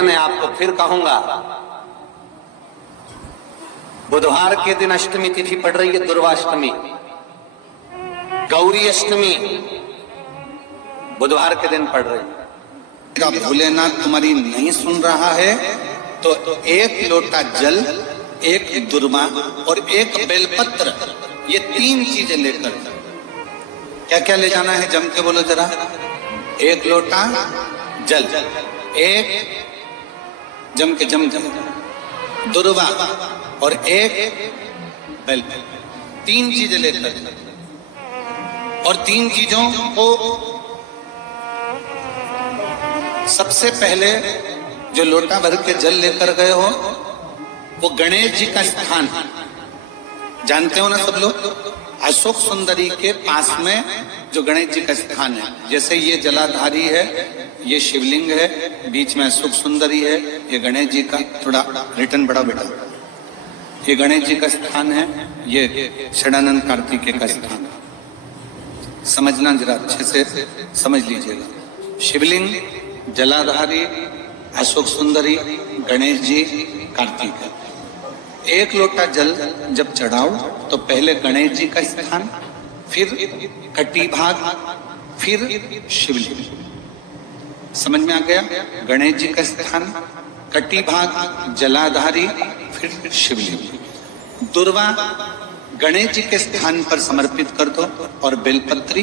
मैं आपको फिर कहूंगा, बुधवार के दिन अष्टमी तिथि पड़ रही है, दुर्वाष्टमी, गौरी अष्टमी बुधवार के दिन पड़ रही है। भोलेनाथ तुम्हारी नहीं सुन रहा है तो एक लोटा जल, एक दुर्वा और एक बेलपत्र, ये 3 चीजें लेकर, क्या क्या ले जाना है जम के बोलो जरा। एक लोटा जल, एक जम के जम दुर्वा और एक बेल, 3 चीजें लेकर, और 3 चीजों को सबसे पहले जो लोटा भर के जल लेकर गए हो वो गणेश जी का स्थान जानते हो ना सब लोग, अशोक सुंदरी के पास में जो गणेश जी का स्थान है। जैसे ये जलाधारी है, ये शिवलिंग है, बीच में अशोक सुंदरी है, ये गणेश जी का, थोड़ा रिटर्न बड़ा बेटा, ये गणेश जी का स्थान है, ये षडानंद कार्तिकेय का स्थान है। समझना जरा अच्छे से समझ लीजिएगा। शिवलिंग, जलाधारी, अशोक सुंदरी, गणेश जी, कार्तिक। एक लोटा जल जब चढ़ाओ तो पहले गणेश जी का स्थान, फिर कटी भाग, फिर शिवलिंग। समझ में आ गया? गणेश जी का स्थान, कटी भाग, जलाधारी, फिर शिवलिंग। दुर्वा गणेश जी के स्थान पर समर्पित कर दो और बेलपत्री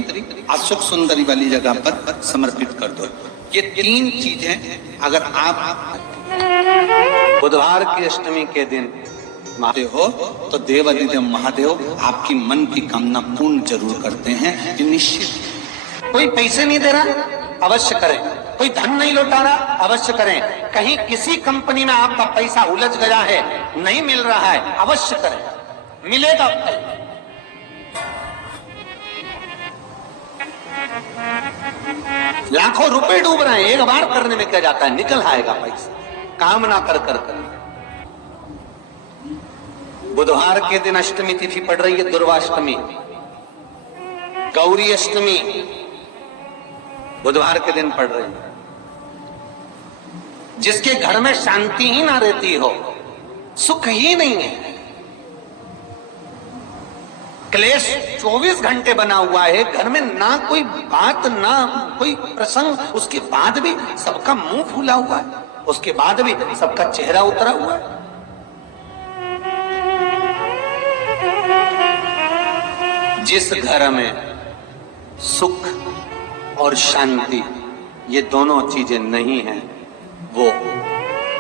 अशोक सुंदरी वाली जगह पर समर्पित कर दो। ये 3 चीजें अगर आप बुधवार की अष्टमी के दिन महादेव हो तो देवाधिदेव महादेव आपकी मन की कामना पूर्ण जरूर करते हैं, ये निश्चित। कोई पैसे नहीं दे रहा, अवश्य करें। कोई धन नहीं लौटा रहा, अवश्य करें। कहीं किसी कंपनी में आपका पैसा उलझ गया है, नहीं मिल रहा है, अवश्य करें, मिलेगा। लाखों रुपए डूब रहे हैं, एक बार करने में क्या जाता है, निकल आएगा पैसा, काम ना कर कर कर। बुधवार के दिन अष्टमी तिथि पड़ रही है, दुर्वाष्टमी, गौरी अष्टमी बुधवार के दिन पड़ रही है। जिसके घर में शांति ही ना रहती हो, सुख ही नहीं है, क्लेश 24 घंटे बना हुआ है घर में, ना कोई बात ना कोई प्रसंग, उसके बाद भी सबका मुंह फूला हुआ है, उसके बाद भी सबका चेहरा उतरा हुआ है। जिस घर में सुख और शांति ये दोनों चीजें नहीं है, वो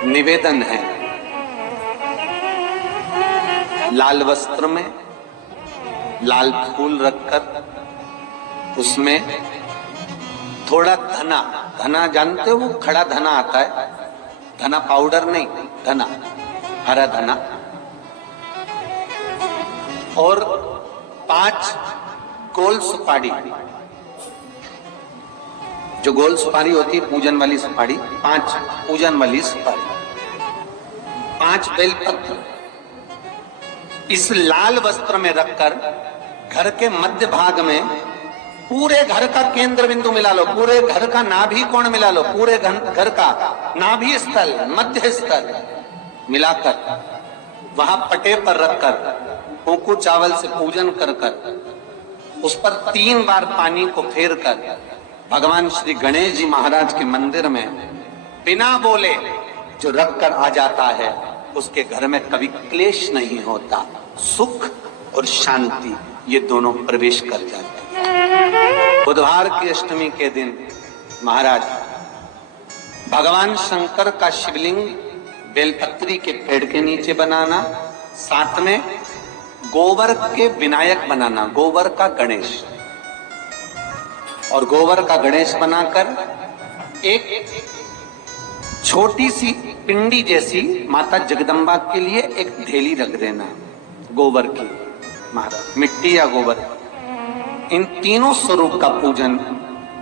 निवेदन है लाल वस्त्र में लाल फूल रखकर, उसमें थोड़ा धना, धना जानते हो, वो खड़ा धना आता है, धना पाउडर नहीं, धना, हरा धना, और 5 गोल सुपारी, जो गोल सुपारी होती है पूजन वाली सुपारी, 5 पूजन वाली सुपारी, 5 बेलपत्र इस लाल वस्त्र में रखकर घर के मध्य भाग में, पूरे घर का केंद्र बिंदु मिला लो, पूरे घर का नाभि कोण मिला लो, पूरे घर का नाभि स्थल, मध्य स्थल मिलाकर वहां पटे पर रखकर कोको चावल से पूजन कर कर उस पर 3 बार पानी को फेर कर भगवान श्री गणेश जी महाराज के मंदिर में बिना बोले जो रख कर आ जाता है, उसके घर में कभी क्लेश नहीं होता, सुख और शांति ये दोनों प्रवेश कर जाते हैं। बुधवार की अष्टमी के दिन महाराज भगवान शंकर का शिवलिंग बेलपत्री के पेड़ के नीचे बनाना, साथ में गोबर के विनायक बनाना, गोबर का गणेश, और गोबर का गणेश बनाकर एक छोटी सी पिंडी जैसी माता जगदम्बा के लिए एक ढेली रख देना, गोबर की, महाराज मिट्टी या गोबर, इन तीनों स्वरूप का पूजन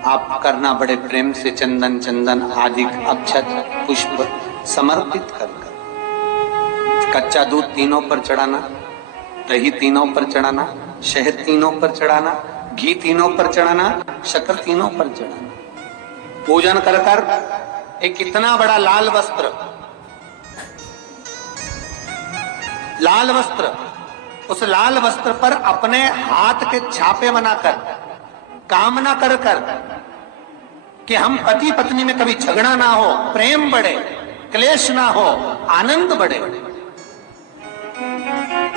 आप करना बड़े प्रेम से, चंदन चंदन आदि अक्षत पुष्प समर्पित कर कर। कच्चा दूध तीनों पर चढ़ाना, दही तीनों पर चढ़ाना, शहद तीनों पर चढ़ाना, घी तीनों पर चढ़ाना, शक्कर तीनों पर चढ़ाना। पूजन कर कर एक इतना बड़ा लाल वस्त्र, लाल वस्त्र, उस लाल वस्त्र पर अपने हाथ के छापे बनाकर कामना कर कर कि हम पति पत्नी में कभी झगड़ा ना हो, प्रेम बढ़े, क्लेश ना हो, आनंद बढ़े,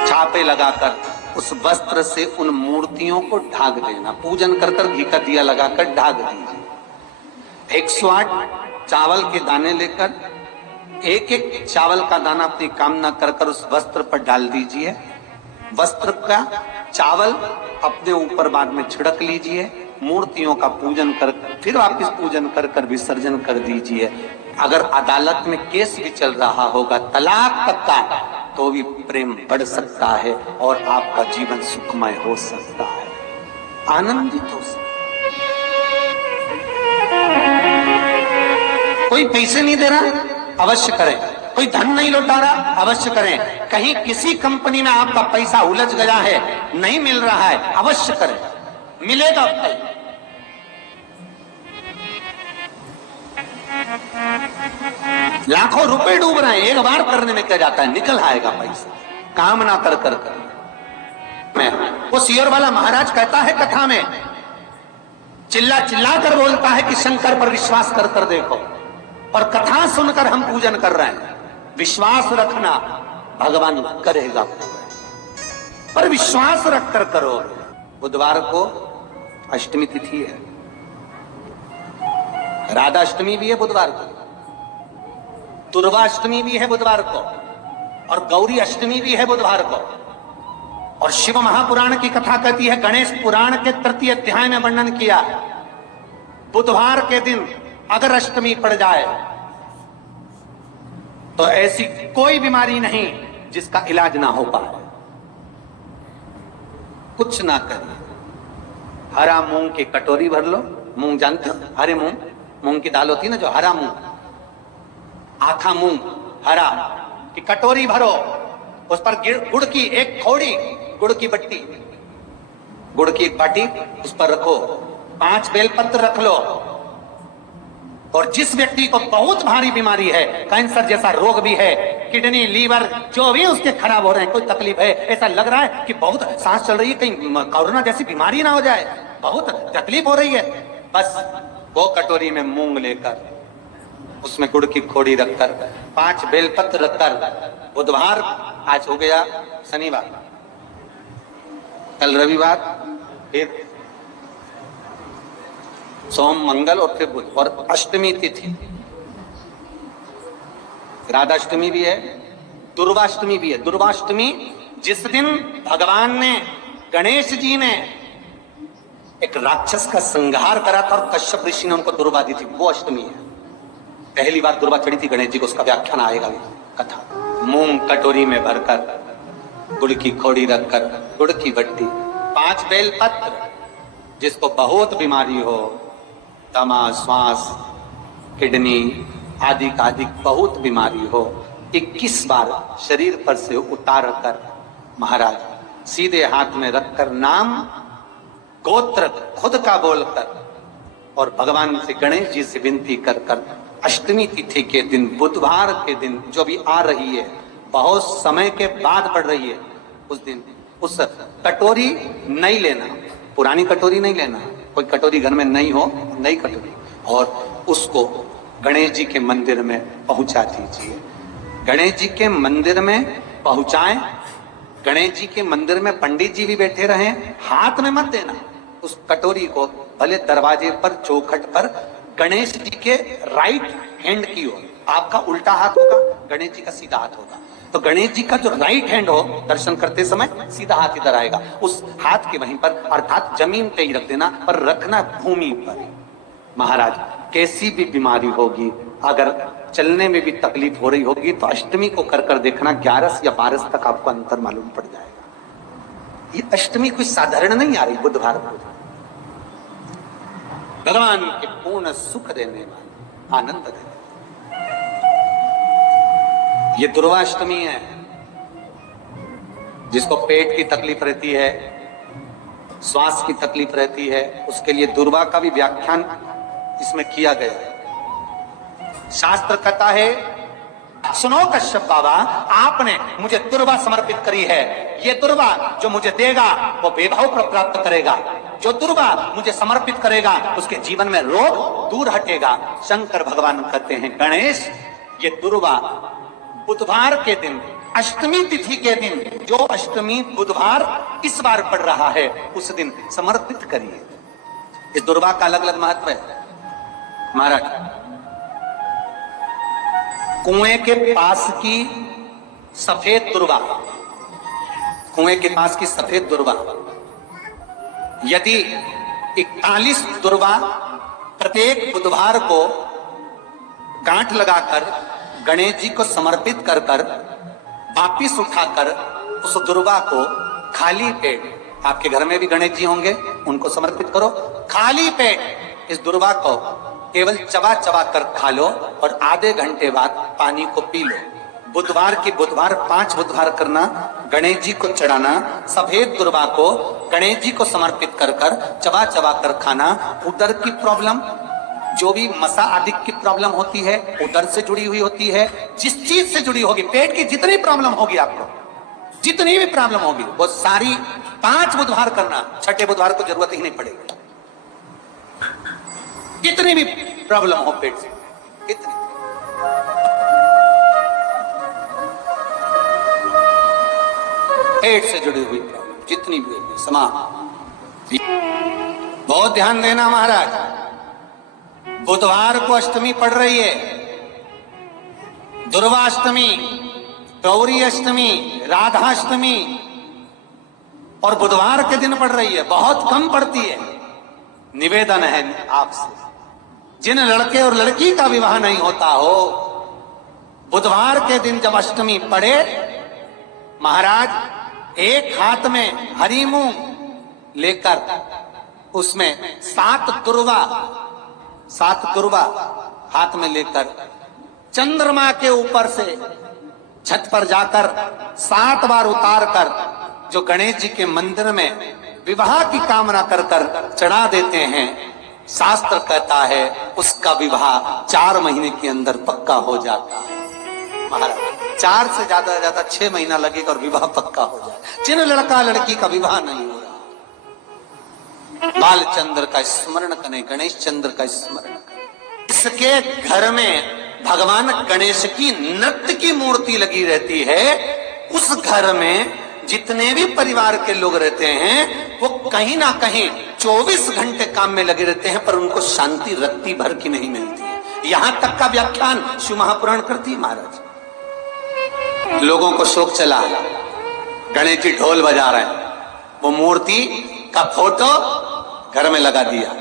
छापे लगाकर उस वस्त्र से उन मूर्तियों को ढाक देना। पूजन कर कर घी का दिया लगाकर ढाक दीजिए। 108 चावल के दाने लेकर एक एक चावल का दाना अपनी कामना कर कर उस वस्त्र पर डाल दीजिए। वस्त्र का चावल अपने ऊपर बाद में छिड़क लीजिए। मूर्तियों का पूजन कर फिर वापिस पूजन कर कर विसर्जन कर दीजिए। अगर अदालत में केस भी चल रहा होगा तलाक तक का, तो भी प्रेम बढ़ सकता है और आपका जीवन सुखमय हो सकता है, आनंदित हो सकता है। कोई पैसे नहीं दे रहा, अवश्य करें। कोई धन नहीं लौटा रहा, अवश्य करें। कहीं किसी कंपनी में आपका पैसा उलझ गया है, नहीं मिल रहा है, अवश्य करें, मिलेगा कल। लाखों रुपए डूब रहे हैं, एक बार करने में क्या जाता है, निकल आएगा पैसा, कामना कर कर कर। वो सियोर वाला महाराज कहता है कथा में, चिल्ला चिल्ला कर बोलता है कि शंकर पर विश्वास कर कर देखो, और कथा सुनकर हम पूजन कर रहे हैं। विश्वास रखना, भगवान करेगा, पर विश्वास रख कर करो। बुधवार को अष्टमी तिथि है, राधा अष्टमी भी है बुधवार को, दुर्गा अष्टमी भी है बुधवार को, और गौरी अष्टमी भी है बुधवार को। और शिव महापुराण की कथा कहती है, गणेश पुराण के तृतीय अध्याय में वर्णन किया, बुधवार के दिन अगर अष्टमी पड़ जाए तो ऐसी कोई बीमारी नहीं जिसका इलाज ना हो पाए। कुछ ना करिए, हरा मूंग की कटोरी भर लो। मूंग जानते हो, हरे मूंग, मूंग की दाल होती है ना जो, हरा मूंग, आथा मूंग हरा की कटोरी भरो, उस पर गुड़ की एक थोड़ी, गुड़ की बट्टी, गुड़ की एक बाटी उस पर रखो, 5 बेलपत्र रख लो। और जिस व्यक्ति को बहुत भारी बीमारी है, कैंसर जैसा रोग भी है, किडनी, लीवर जो भी उसके खराब हो रहे हैं, कोई तकलीफ है, ऐसा लग रहा है कि बहुत सांस चल रही है, कहीं कोरोना जैसी बीमारी ना हो जाए, बहुत तकलीफ हो रही है, बस वो कटोरी में मूंग लेकर उसमें गुड़ की खोड़ी रखकर 5 बेलपत्र रखकर, बुधवार आज हो गया शनिवार, कल रविवार, फिर सोम मंगल और फिर बुध, और अष्टमी तिथि, राधाष्टमी भी है, दुर्वाष्टमी भी है। दुर्वाष्टमी जिस दिन भगवान ने, गणेश जी ने एक राक्षस का संहार करा था और कश्यप ऋषि ने उनको दुर्वा दी थी, वो अष्टमी है। पहली बार दुर्वा चढ़ी थी गणेश जी को, उसका व्याख्यान आएगा कथा। मूंग कटोरी में भरकर, गुड़ की खोड़ी रखकर, गुड़ की बट्टी, 5 बेलपत्र, जिसको बहुत बीमारी हो, दमा, श्वास, किडनी आदि का आदि बहुत बीमारी हो, 21 बार शरीर पर से उतार कर महाराज सीधे हाथ में रखकर नाम गोत्र खुद का बोलकर और भगवान से, गणेश जी से विनती कर कर अष्टमी तिथि के दिन, बुधवार के दिन जो भी आ रही है, बहुत समय के बाद पड़ रही है, उस दिन उस कटोरी नहीं लेना, पुरानी कटोरी नहीं लेना, कोई कटोरी घर में नहीं हो, नई कटोरी, और उसको गणेश जी के मंदिर में पहुंचा दीजिए। गणेश जी के मंदिर में पहुंचाएं, गणेश जी के मंदिर में पंडित जी भी बैठे रहें, हाथ में मत देना उस कटोरी को, भले दरवाजे पर, चौखट पर, गणेश जी के राइट हैंड की ओर, आपका उल्टा हाथ होगा, गणेश जी का सीधा हाथ होगा, तो गणेश जी का जो राइट हैंड हो, दर्शन करते समय सीधा हाथ इधर आएगा, उस हाथ के वहीं पर, अर्थात जमीन पे ही रख देना, पर रखना भूमि पर। महाराज कैसी भी बीमारी होगी, अगर चलने में भी तकलीफ हो रही होगी, तो अष्टमी को कर कर देखना, 11 या 12 तक आपको अंतर मालूम पड़ जाएगा। ये अष्टमी कोई साधारण नहीं आ रही, बुधवार को भगवान के पूर्ण सुख देने वाली, आनंद देने, ये दुर्वाष्टमी है। जिसको पेट की तकलीफ रहती है, श्वास की तकलीफ रहती है, उसके लिए दुर्वा का भी व्याख्यान इसमें किया गया है। शास्त्र कहता है, सुनो कश्यप बाबा, आपने मुझे दुर्वा समर्पित करी है। ये दुर्वा जो मुझे देगा वो वैभव को प्राप्त करेगा। जो दुर्वा मुझे समर्पित करेगा उसके जीवन में रोग दूर हटेगा। शंकर भगवान कहते हैं, गणेश, ये दुर्वा बुधवार के दिन, अष्टमी तिथि के दिन, जो अष्टमी बुधवार इस बार पड़ रहा है, उस दिन समर्पित करिए। इस दुर्वा का अलग अलग महत्व है महाराज। कुएं के पास की सफेद दुर्वा, कुएं के पास की सफेद दुर्वा, यदि 41 दुर्वा प्रत्येक बुधवार को गांठ लगाकर गणेश जी को समर्पित कर कर वापिस उठाकर उस दुर्वा को खाली पेट, आपके घर में भी गणेश जी होंगे, उनको समर्पित करो। खाली पेट इस दुर्वा को केवल चबा चबा कर खा लो और आधे घंटे बाद पानी को पी लो। बुधवार की बुधवार 5 बुधवार करना, गणेश जी को चढ़ाना, सफेद दुर्वा को गणेश जी को समर्पित कर कर चबा चबा कर खाना। उदर की प्रॉब्लम, जो भी मसा आदि की प्रॉब्लम होती है, उदर से जुड़ी हुई होती है। जिस चीज से जुड़ी होगी, पेट की जितनी प्रॉब्लम होगी, आपको जितनी भी प्रॉब्लम होगी, वो सारी 5 बुधवार करना। छठे बुधवार को जरूरत ही नहीं पड़ेगी। कितनी भी प्रॉब्लम हो पेट से, कितनी, पेट से जुड़ी हुई प्रॉब्लम जितनी भी होगी, समाप्त। बहुत ध्यान देना महाराज, बुधवार को अष्टमी पड़ रही है, दुर्वाष्टमी, गौरी अष्टमी, राधाष्टमी, और बुधवार के दिन पड़ रही है। बहुत कम पड़ती है। निवेदन है आपसे, जिन लड़के और लड़की का विवाह नहीं होता हो, बुधवार के दिन जब अष्टमी पड़े, महाराज एक हाथ में हरी मूंग लेकर उसमें 7 दुर्वा हाथ में लेकर चंद्रमा के ऊपर से छत पर जाकर 7 बार उतार कर जो गणेश जी के मंदिर में विवाह की कामना कर कर चढ़ा देते हैं, शास्त्र कहता है उसका विवाह 4 महीने के अंदर पक्का हो जाता है। महाराज 4 से ज्यादा 6 महीना लगेगा और विवाह पक्का हो जाए। जिन लड़का लड़की का विवाह नहीं हो रहा, बालचंद्र का स्मरण करें, गणेश चंद्र का स्मरण करें। इसके घर में भगवान गणेश की नृत्य की मूर्ति लगी रहती है। उस घर में जितने भी परिवार के लोग रहते हैं, वो कहीं ना कहीं 24 घंटे काम में लगे रहते हैं, पर उनको शांति रत्ती भर की नहीं मिलती है। यहां तक का व्याख्यान शिव महापुराण करती है महाराज। लोगों को शोक चला, गणेश जी ढोल बजा रहे हैं, वो मूर्ति का फोटो घर में लगा दिया,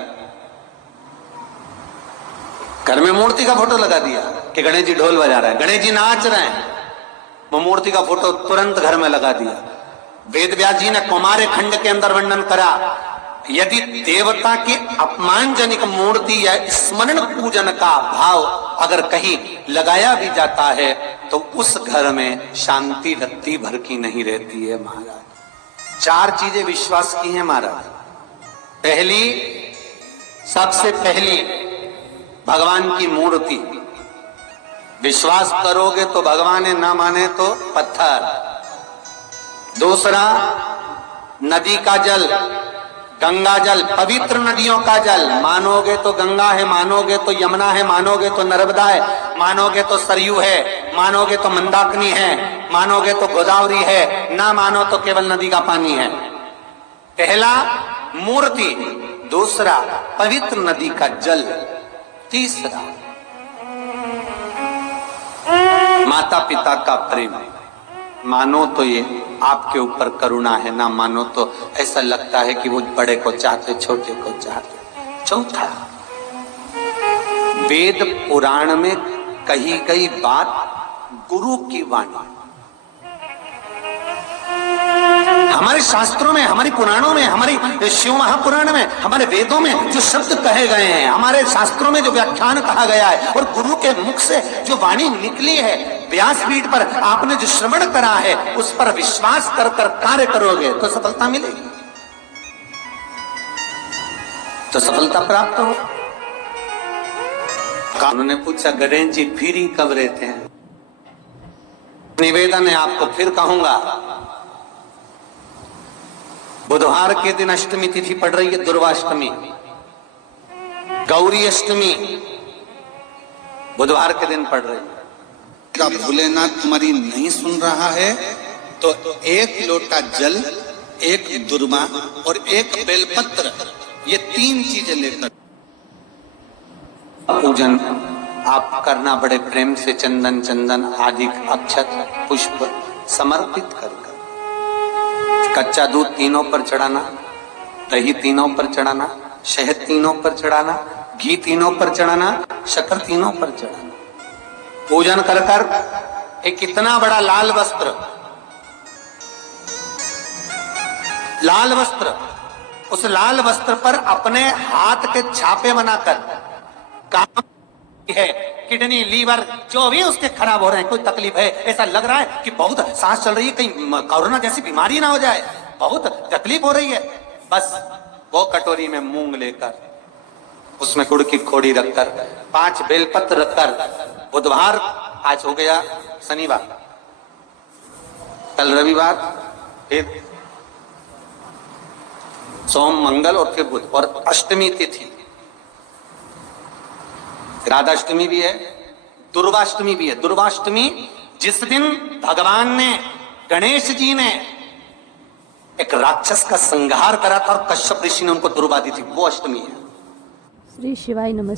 घर में मूर्ति का फोटो लगा दिया कि गणेश जी ढोल बजा रहे हैं, गणेश जी नाच रहे हैं, वो मूर्ति का फोटो तुरंत घर में लगा दिया। वेद व्यास जी ने कौमार्य खंड के अंदर वर्णन करा, यदि देवता की अपमानजनक मूर्ति या स्मरण पूजन का भाव अगर कहीं लगाया भी जाता है, तो उस घर में शांति रत्ती भर की नहीं रहती है महाराज। 4 चीजें विश्वास की हैं महाराज। पहली, सबसे पहली, भगवान की मूर्ति। विश्वास करोगे तो भगवान है, ना माने तो पत्थर। दूसरा, नदी का जल, गंगा जल, पवित्र नदियों का जल। मानोगे तो गंगा है, मानोगे तो यमुना है, मानोगे तो नर्मदा है, मानोगे तो सरयू है, मानोगे तो मंदाकिनी है, मानोगे तो गोदावरी है, ना मानो तो केवल नदी का पानी है। पहला मूर्ति, दूसरा पवित्र नदी का जल, तीसरा माता पिता का प्रेम। मानो तो ये आपके ऊपर करुणा है, ना मानो तो ऐसा लगता है कि वो बड़े को चाहते, छोटे को चाहते। चौथा, वेद पुराण में कही गई बात गुरु की वाणी। हमारे शास्त्रों में, हमारे पुराणों में, हमारे शिव महापुराण में, हमारे वेदों में जो शब्द कहे गए हैं, हमारे शास्त्रों में जो व्याख्यान कहा गया है, और गुरु के मुख से जो वाणी निकली है, व्यासपीठ पर आपने जो श्रवण करा है, उस पर विश्वास कर कर कार्य करोगे तो सफलता मिलेगी, तो सफलता प्राप्त हो। उन्होंने पूछा गणेश जी फिर ही कब रहते हैं? निवेदन है आपको फिर कहूंगा, बुधवार के दिन अष्टमी तिथि पड़ रही है, दुर्वाष्टमी, गौरी अष्टमी बुधवार के दिन पड़ रही है। का भोलेनाथ तुम्हारी नहीं सुन रहा है तो एक लोटा जल, एक दुर्वा और एक बेलपत्र, ये 3 चीजें लेकर पूजन आप करना बड़े प्रेम से, चंदन चंदन आदि अक्षत पुष्प समर्पित कर कच्चा दूध तीनों पर चढ़ाना, दही तीनों पर चढ़ाना, शहद तीनों पर चढ़ाना, घी तीनों पर चढ़ाना, शक्कर तीनों पर चढ़ाना। पूजन कर कर एक इतना बड़ा लाल वस्त्र, उस लाल वस्त्र पर अपने हाथ के छापे बनाकर, काम है किडनी लीवर जो भी उसके खराब हो रहे हैं, कोई तकलीफ है, ऐसा लग रहा है कि बहुत सांस चल रही है, कहीं कोरोना जैसी बीमारी ना हो जाए, बहुत तकलीफ हो रही है, बस वो कटोरी में मूंग लेकर उसमें गुड़ की खोड़ी रखकर 5 बेलपत्र रखकर, बुधवार आज हो गया शनिवार, कल रविवार, फिर सोम मंगल और फिर बुध, और अष्टमी तिथि, राधाष्टमी भी है, दुर्वाष्टमी भी है। दुर्वाष्टमी जिस दिन भगवान ने, गणेश जी ने एक राक्षस का संहार करा था और कश्यप ऋषि ने उनको दुर्वा दी थी, वो अष्टमी है। श्री शिवाय नमस्ते।